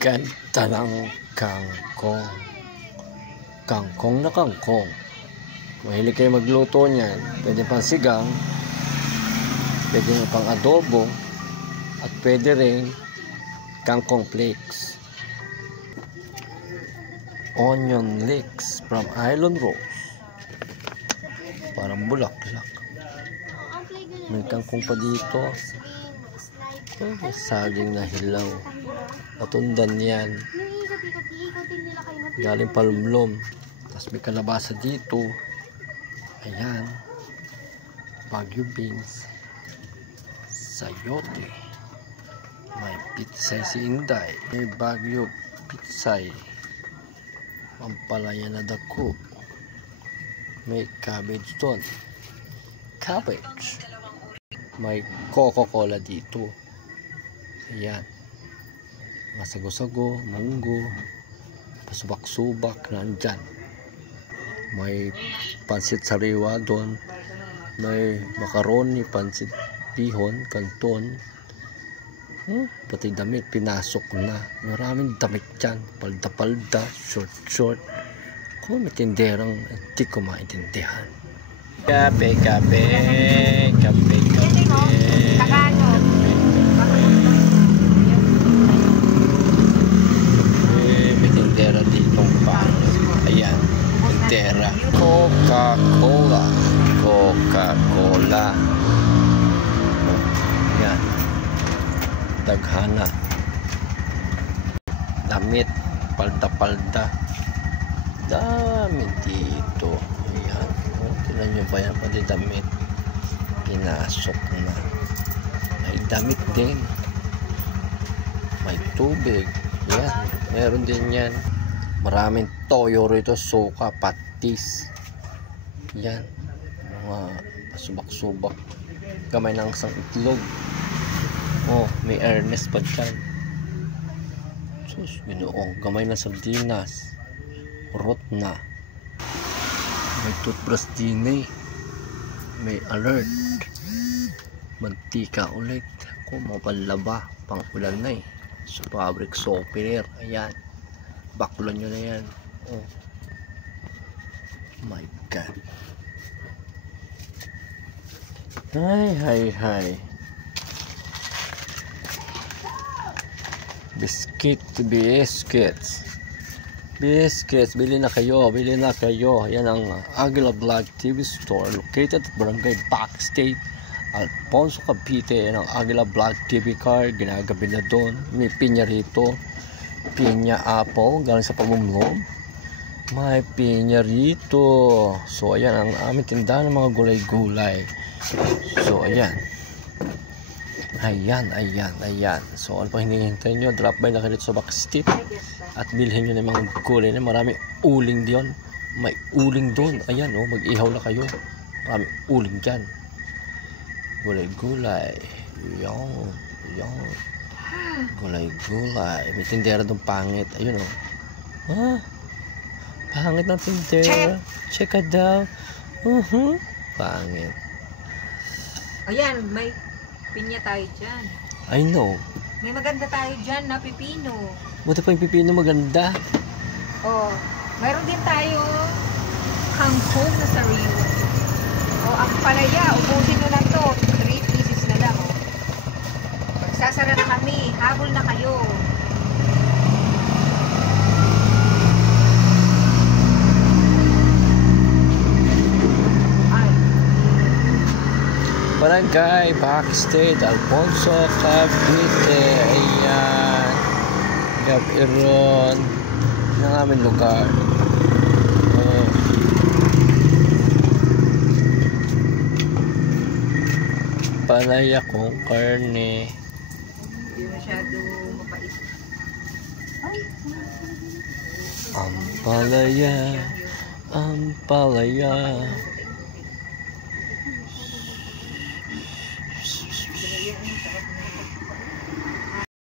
Ganda ng kangkong. Kangkong na kangkong. Mahilig kayo magluto niyan. Pwede pang sigang, pwede pang adobo, at pwede rin kangkong flakes. Onion leeks from Island Rose. Parang bulaklak. May kangkong pa dito. May saging na hilaw. Patundan yan. Galing palumlom. Tapos may kalabasa dito. Ayan. Baguio beans. Sayote. May pitsay si Inday. May Baguio pitsay. Pampalaya na dako. May cabbage doon. Cabbage. May Coca-Cola dito. Ayan. Mga sago-sago, munggo, pasubak-subak nandyan. May pansit sariwa doon. May macaroni, pansit pihon, kanton. Pati damit, pinasok na. Maraming damit dyan. Palda-palda, short-short. Kung may tinderang hindi ko maintindihan. Kape, kape, kape, kape. May tindera ditong pa. Ayan, tindera. Coca-Cola. Coca-Cola. Ayan. Daghana. Damit, palda-palda. Dami dito. Ayan. Tignan nyo ba yan? Pati damit. Pinasok na. May damit din. May tubig. Yan. Meron din yan. Maraming toyo rito. Suka, patis. Yan. Mga subak-subak. Gamay ng isang itlog. Oh, may Ernest pa dyan. Sus, ginoong. Gamay ng sardinas. Rot na. May toothbrush din eh. May alert. Mantika ulit. Kung mapalaba, pang ulan na eh. So, fabric softener. Ayan. Bakulan nyo na yan. Oh. My God. Hi. Biscuits. Bili na kayo. Yan ang Aguila Vlog TV Store located at Barangay Backstate, Alfonso, Cavite. Yan ang Aguila Vlog TV card. Ginagabi na doon. May pinya rito. Pinya apple. Galing sa pamumlom. May pinya rito. So, ayan ang aming tindahan ng mga gulay-gulay. So, ayan. Ayan. So, ano pa hinihintay nyo? Drop by na kayo sa Backstate at bilhin nyo ng mga gulay na maraming uling diyon. May uling doon. Ayan, oh, mag-ihaw na kayo. Maraming uling dyan. Gulay-gulay. Yan. Gulay-gulay. May tindera doon pangit. Ayun, oh. Pangit na tindera. Check it out. Pangit. Ayan, may pinya tayo dyan. I know. May maganda tayo dyan na pipino. Buti pa yung pipino maganda. Oh, mayroon din tayo kangkong na sariwa. Oh, ang palaya, ubusin nyo lang to. 3 pieces na lang. Oh. Magsasara na kami. Habol na kayo. Barangay Backstate, Alfonso, Cavite. Ayan. Gabiron. Yan ang aming lugar. Palaya kong karne. Hindi masyado mapait. Ang palaya.